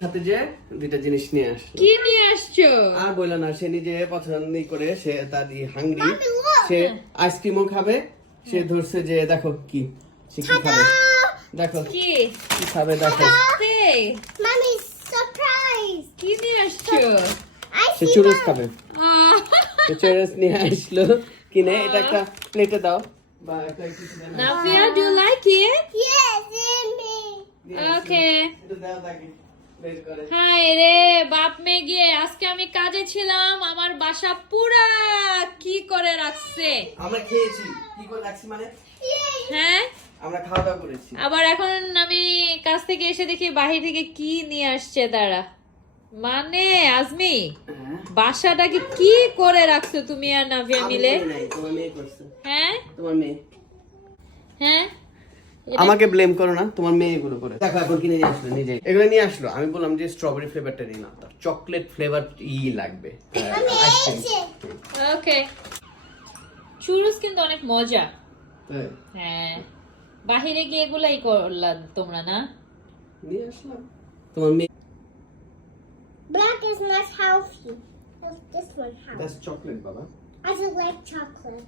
সাথে যে দুইটা জিনিস নিয়ে আসলো। কি নিয়ে আসছো? আর বললো না, সে নিজে পছন্দ করে, সে তার হাংরি, সে আইসক্রিমও খাবে। সে ধরছে যে দেখো কি সে কি খাবে, দেখো কি কি খাবে, দেখো Mommy, surprise! কি নিয়ে আসছো? সে চুরুস খাবে। আহ, সে চুরুস নিয়ে আসলো কিনে। এটা একটা প্লেটে দাও বা একটা কিছু দেন। Navia, do you like it? Yes, Amy. Okay. এটা দাও তাকে বের করে। হাই রে বাপ মেয়ে গিয়ে, আজকে আমি কাজে ছিলাম, আমার বাসা পুরা কি করে রাখছে। আমরা খেয়েছি, কি করে রাখছি মানে হ্যাঁ, আমরা খাওয়া দাওয়া করেছি। আবার এখন আমি কাজ থেকে এসে দেখি বাহির থেকে কি নিয়ে আসছে তারা। মানে আজমি, বাসাটাকে কি করে রাখছো তুমি আর নাভিয়া আমি মিলে? করি নাই, তোমার মেয়ে করছে। হ্যাঁ তোমার মেয়ে। হ্যাঁ, আমাকে ব্লেম করো না, তোমার মেয়ে এগুলো করে। দেখো এখন কিনে নিয়ে আসলো নিজে, এগুলো নিয়ে আসলো। আমি বললাম যে স্ট্রবেরি ফ্লেভারটা নিয়ে না, তার চকলেট ফ্লেভার লাগবে। ওকে। চুরুস কিন্তু অনেক মজা। হ্যাঁ, হ্যাঁ, বাহিরে গিয়ে এগুলাই করলা তোমরা না? নিয়ে আসলাম। তোমার মেয়ে Black is not healthy. This one healthy. That's chocolate বাবা। I just like chocolate.